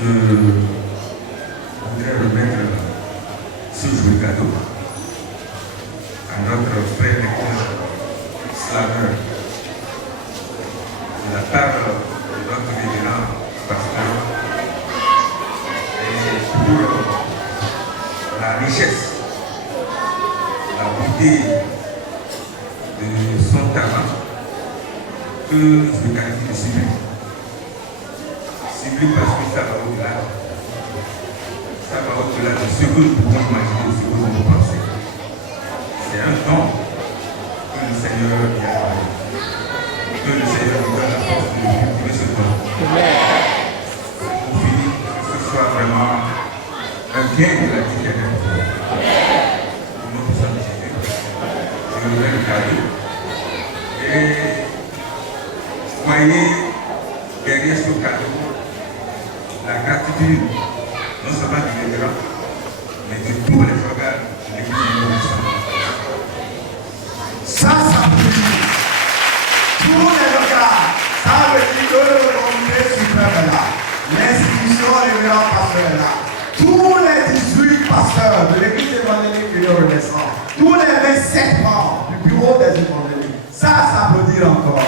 Je voudrais remettre ce joli cadeau à notre frère lecteur slameur de la part de notre révérend pasteur et pour la richesse, la beauté de son talent que je qualifie de sublime. Sublime parce que ça va au-delà. Ça va au-delà de ce que nous pouvons imaginer, de ce que nous pouvons penser. C'est un don que le Seigneur lui a donné. Que le Seigneur nous donne la force de cultiver ce don. Pour finir, que ce soit vraiment un bien de la vie éternelle. Pour notre Seigneur Jésus, je vous donne le cadeau. Et voyez derrière ce cadeau la gratitude, non seulement du révérend, mais de tous les organes de l'Église nationale. Ça veut dire, tous les organes, ça veut dire que le comité suprême est là, l'institution révérend pasteur est là, tous les 18 pasteurs de l'Église évangélique de Renaissance, tous les 27 membres du bureau des évangéliques, ça veut dire encore.